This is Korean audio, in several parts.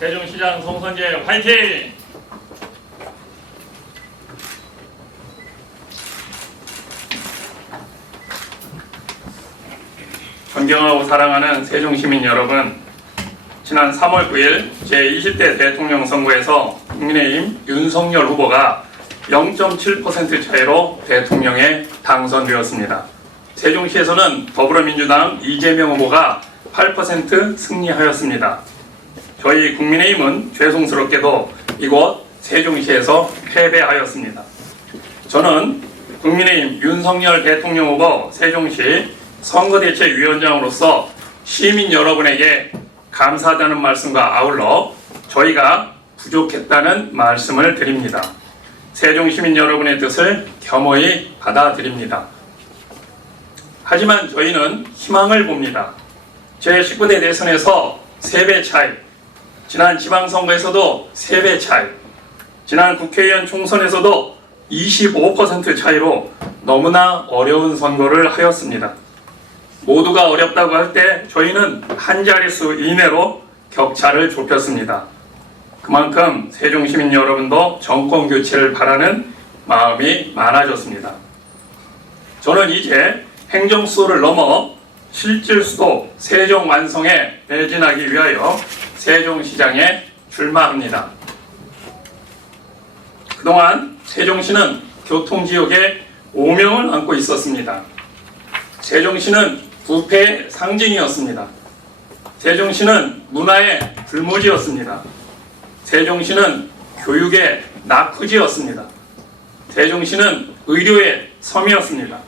세종시장 송선재 화이팅! 존경하고 사랑하는 세종시민 여러분, 지난 3월 9일 제20대 대통령 선거에서 국민의힘 윤석열 후보가 0.7% 차이로 대통령에 당선되었습니다. 세종시에서는 더불어민주당 이재명 후보가 8% 승리하였습니다. 저희 국민의힘은 죄송스럽게도 이곳 세종시에서 패배하였습니다. 저는 국민의힘 윤석열 대통령 후보 세종시 선거대책위원장으로서 시민 여러분에게 감사하다는 말씀과 아울러 저희가 부족했다는 말씀을 드립니다. 세종시민 여러분의 뜻을 겸허히 받아들입니다. 하지만 저희는 희망을 봅니다. 제19대 대선에서 3배 차이, 지난 지방선거에서도 3배 차이, 지난 국회의원 총선에서도 25% 차이로 너무나 어려운 선거를 하였습니다. 모두가 어렵다고 할 때 저희는 한 자릿수 이내로 격차를 좁혔습니다. 그만큼 세종시민 여러분도 정권 교체를 바라는 마음이 많아졌습니다. 저는 이제 행정수도를 넘어 실질수도 세종 완성에 매진하기 위하여 세종시장에 출마합니다. 그동안 세종시는 교통지역의 오명을 안고 있었습니다. 세종시는 부패의 상징이었습니다. 세종시는 문화의 불모지였습니다. 세종시는 교육의 낙후지였습니다. 세종시는 의료의 섬이었습니다.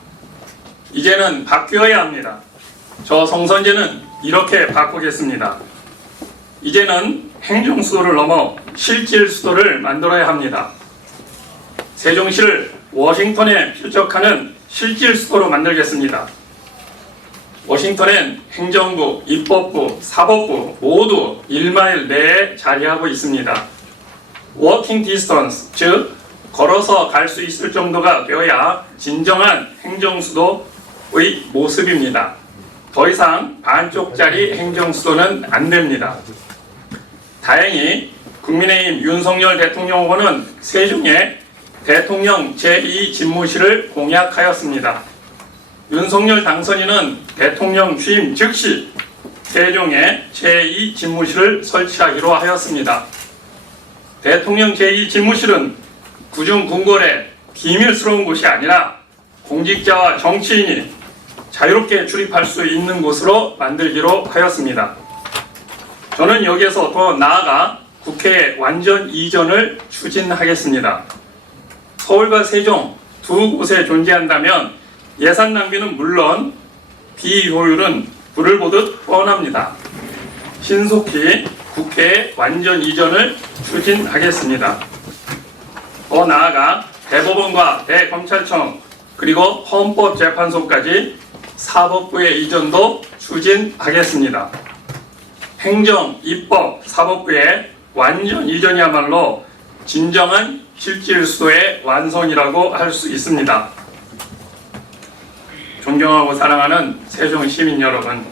이제는 바뀌어야 합니다. 저 송선재는 이렇게 바꾸겠습니다. 이제는 행정수도를 넘어 실질수도를 만들어야 합니다. 세종시를 워싱턴에 필적하는 실질수도로 만들겠습니다. 워싱턴엔 행정부, 입법부, 사법부 모두 1마일 내에 자리하고 있습니다. 워킹 디스턴스, 즉 걸어서 갈 수 있을 정도가 되어야 진정한 행정수도의 모습입니다. 더 이상 반쪽짜리 행정수도는 안 됩니다. 다행히 국민의힘 윤석열 대통령 후보는 세종에 대통령 제2집무실을 공약하였습니다. 윤석열 당선인은 대통령 취임 즉시 세종에 제2집무실을 설치하기로 하였습니다. 대통령 제2집무실은 구중궁궐의 비밀스러운 곳이 아니라 공직자와 정치인이 자유롭게 출입할 수 있는 곳으로 만들기로 하였습니다. 저는 여기에서 더 나아가 국회의 완전 이전을 추진하겠습니다. 서울과 세종 두 곳에 존재한다면 예산 낭비는 물론 비효율은 불을 보듯 뻔합니다. 신속히 국회의 완전 이전을 추진하겠습니다. 더 나아가 대법원과 대검찰청 그리고 헌법재판소까지 사법부의 이전도 추진하겠습니다. 행정, 입법, 사법부의 완전 이전이야말로 진정한 실질수도의 완성이라고 할 수 있습니다. 존경하고 사랑하는 세종 시민 여러분,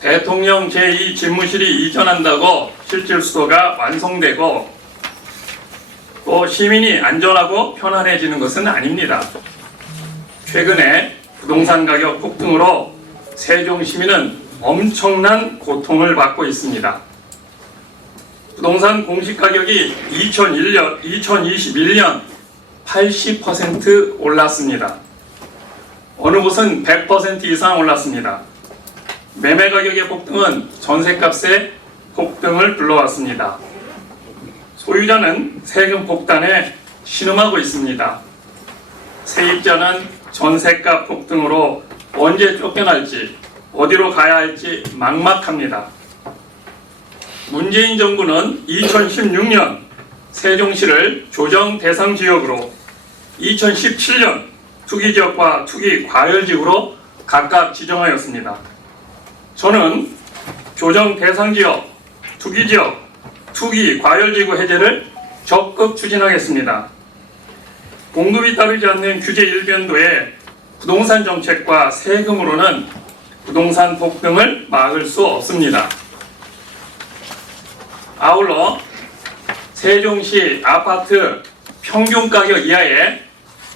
대통령 제2집무실이 이전한다고 실질수도가 완성되고 또 시민이 안전하고 편안해지는 것은 아닙니다. 최근에 부동산 가격 폭등으로 세종 시민은 엄청난 고통을 받고 있습니다. 부동산 공시가격이 2021년 80% 올랐습니다. 어느 곳은 100% 이상 올랐습니다. 매매 가격의 폭등은 전셋값의 폭등을 불러왔습니다. 소유자는 세금 폭탄에 신음하고 있습니다. 세입자는 전셋값 폭등으로 언제 쫓겨날지 어디로 가야 할지 막막합니다. 문재인 정부는 2016년 세종시를 조정 대상 지역으로 2017년 투기지역과 투기과열지구로 각각 지정하였습니다. 저는 조정 대상지역, 투기지역, 투기과열지구 해제를 적극 추진하겠습니다. 공급이 따르지 않는 규제 일변도에 부동산 정책과 세금으로는 부동산 폭등을 막을 수 없습니다. 아울러 세종시 아파트 평균가격 이하의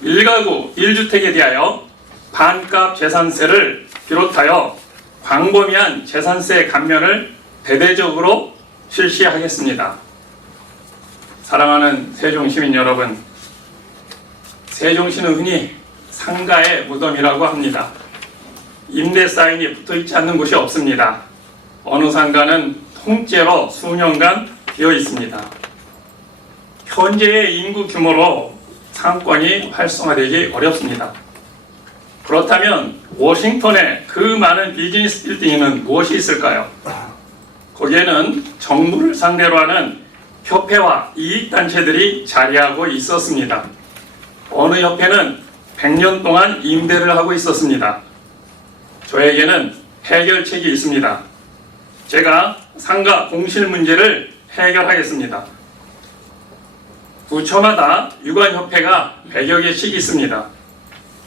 1가구 1주택에 대하여 반값 재산세를 비롯하여 광범위한 재산세 감면을 대대적으로 실시하겠습니다. 사랑하는 세종시민 여러분, 세종시는 흔히 상가의 무덤이라고 합니다. 임대 사인이 붙어있지 않는 곳이 없습니다. 어느 상가는 통째로 수년간 비어 있습니다. 현재의 인구 규모로 상권이 활성화되기 어렵습니다. 그렇다면 워싱턴에 그 많은 비즈니스 빌딩에는 무엇이 있을까요? 거기에는 정부를 상대로 하는 협회와 이익단체들이 자리하고 있었습니다. 어느 협회는 100년 동안 임대를 하고 있었습니다. 저에게는 해결책이 있습니다. 제가 상가 공실 문제를 해결하겠습니다. 부처마다 유관협회가 100여 개씩 있습니다.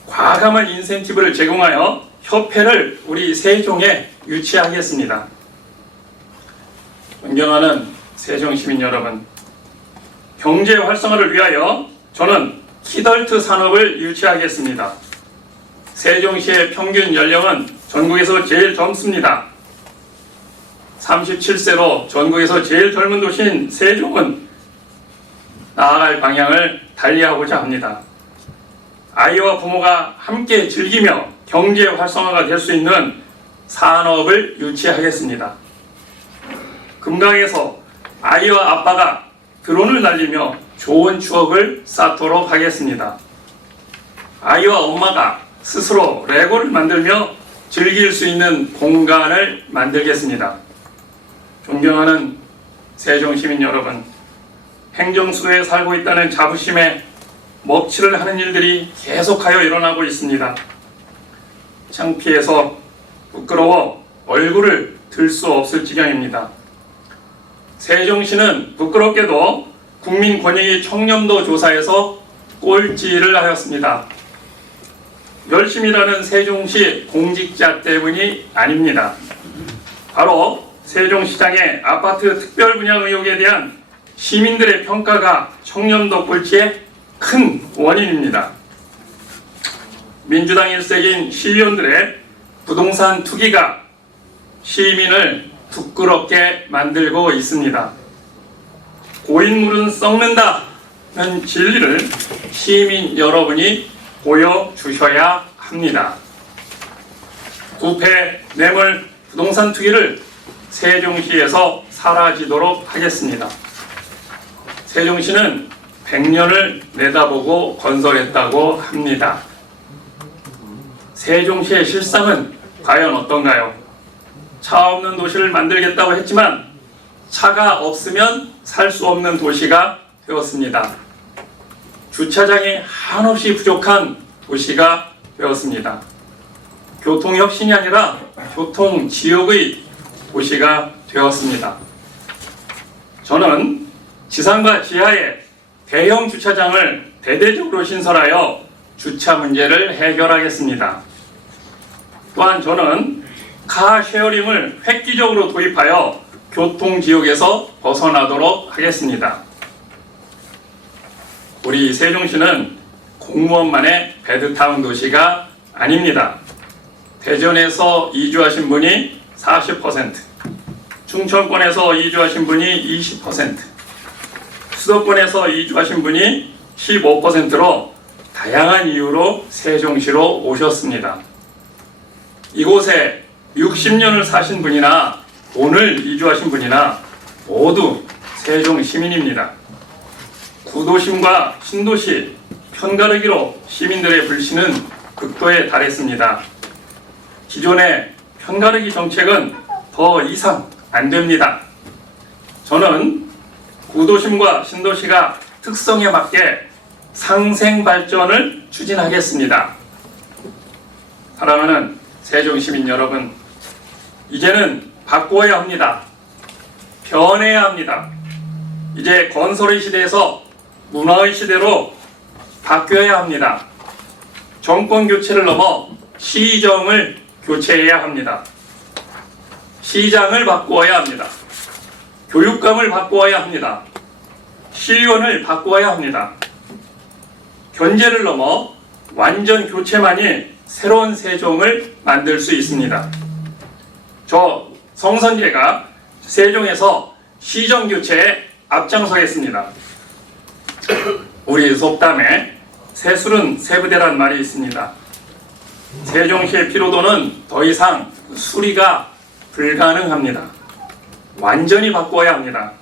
과감한 인센티브를 제공하여 협회를 우리 세종에 유치하겠습니다. 존경하는 세종시민 여러분, 경제 활성화를 위하여 저는 키덜트 산업을 유치하겠습니다. 세종시의 평균 연령은 전국에서 제일 젊습니다. 37세로 전국에서 제일 젊은 도시인 세종은 나아갈 방향을 달리하고자 합니다. 아이와 부모가 함께 즐기며 경제 활성화가 될 수 있는 산업을 유치하겠습니다. 금강에서 아이와 아빠가 드론을 날리며 좋은 추억을 쌓도록 하겠습니다. 아이와 엄마가 스스로 레고를 만들며 즐길 수 있는 공간을 만들겠습니다. 존경하는 세종시민 여러분, 행정수도에 살고 있다는 자부심에 먹칠을 하는 일들이 계속하여 일어나고 있습니다. 창피해서 부끄러워 얼굴을 들 수 없을 지경입니다. 세종시는 부끄럽게도 국민권익위 청렴도 조사에서 꼴찌를 하였습니다. 열심히 일하는 세종시 공직자 때문이 아닙니다. 바로 세종시장의 아파트 특별 분양 의혹에 대한 시민들의 평가가 청렴도 꼴찌의 큰 원인입니다. 민주당 일색인 시의원들의 부동산 투기가 시민을 부끄럽게 만들고 있습니다. 고인물은 썩는다는 진리를 시민 여러분이 보여주셔야 합니다. 부패, 뇌물, 부동산 투기를 세종시에서 사라지도록 하겠습니다. 세종시는 100년을 내다보고 건설했다고 합니다. 세종시의 실상은 과연 어떤가요? 차 없는 도시를 만들겠다고 했지만 차가 없으면 살 수 없는 도시가 되었습니다. 주차장이 한없이 부족한 도시가 되었습니다. 교통혁신이 아니라 교통지옥의 도시가 되었습니다. 저는 지상과 지하에 대형 주차장을 대대적으로 신설하여 주차 문제를 해결하겠습니다. 또한 저는 카쉐어링을 획기적으로 도입하여 교통지옥에서 벗어나도록 하겠습니다. 우리 세종시는 공무원만의 배드타운 도시가 아닙니다. 대전에서 이주하신 분이 40%, 충청권에서 이주하신 분이 20%, 수도권에서 이주하신 분이 15%로 다양한 이유로 세종시로 오셨습니다. 이곳에 60년을 사신 분이나 오늘 이주하신 분이나 모두 세종 시민입니다. 구도심과 신도시, 편가르기로 시민들의 불신은 극도에 달했습니다. 기존의 편가르기 정책은 더 이상 안 됩니다. 저는 구도심과 신도시가 특성에 맞게 상생 발전을 추진하겠습니다. 사랑하는 세종시민 여러분, 이제는 바꿔야 합니다. 변해야 합니다. 이제 건설의 시대에서 문화의 시대로 바뀌어야 합니다. 정권 교체를 넘어 시정을 교체해야 합니다. 시장을 바꾸어야 합니다. 교육감을 바꾸어야 합니다. 시의원을 바꾸어야 합니다. 견제를 넘어 완전 교체만이 새로운 세종을 만들 수 있습니다. 저 성선재가 세종에서 시정 교체에 앞장서겠습니다. 우리 속담에 세술은 세부대란 말이 있습니다. 세종시의 피로도는 더 이상 수리가 불가능합니다. 완전히 바꾸어야 합니다.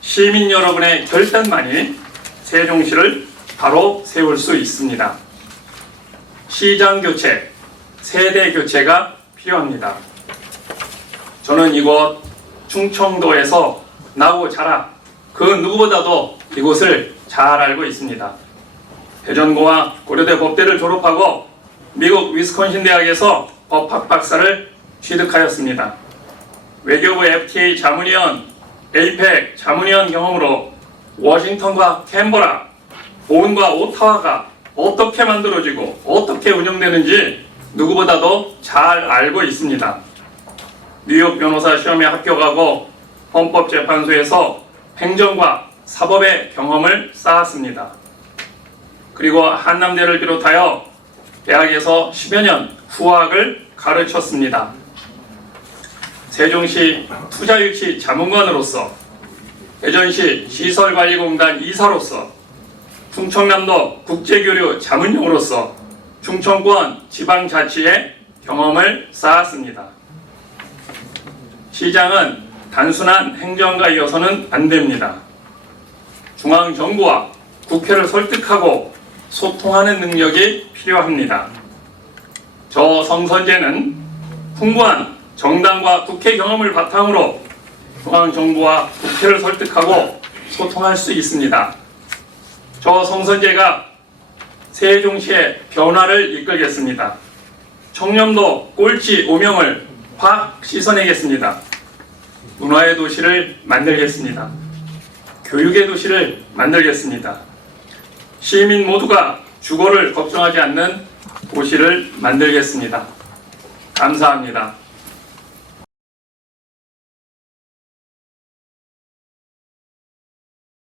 시민 여러분의 결단만이 세종시를 바로 세울 수 있습니다. 시장 교체, 세대 교체가 필요합니다. 저는 이곳 충청도에서 나고 자라 그 누구보다도 이곳을 잘 알고 있습니다. 대전고와 고려대 법대를 졸업하고 미국 위스콘신 대학에서 법학 박사를 취득하였습니다. 외교부 FTA 자문위원, 에이펙 자문위원 경험으로 워싱턴과 캔버라, 본과 오타와가 어떻게 만들어지고 어떻게 운영되는지 누구보다도 잘 알고 있습니다. 뉴욕 변호사 시험에 합격하고 헌법재판소에서 행정과 사법의 경험을 쌓았습니다. 그리고 한남대를 비롯하여 대학에서 10여 년 후학을 가르쳤습니다. 세종시 투자유치 자문관으로서, 대전시 시설관리공단 이사로서, 충청남도 국제교류 자문용으로서 충청권 지방자치의 경험을 쌓았습니다. 시장은 단순한 행정가이어서는 안 됩니다. 중앙정부와 국회를 설득하고 소통하는 능력이 필요합니다. 저 성선재는 풍부한 정당과 국회 경험을 바탕으로 중앙정부와 국회를 설득하고 소통할 수 있습니다. 저 성선재가 세종시의 변화를 이끌겠습니다. 청렴도 꼴찌 오명을 확 씻어내겠습니다. 문화의 도시를 만들겠습니다. 교육의 도시를 만들겠습니다. 시민 모두가 주거를 걱정하지 않는 도시를 만들겠습니다. 감사합니다.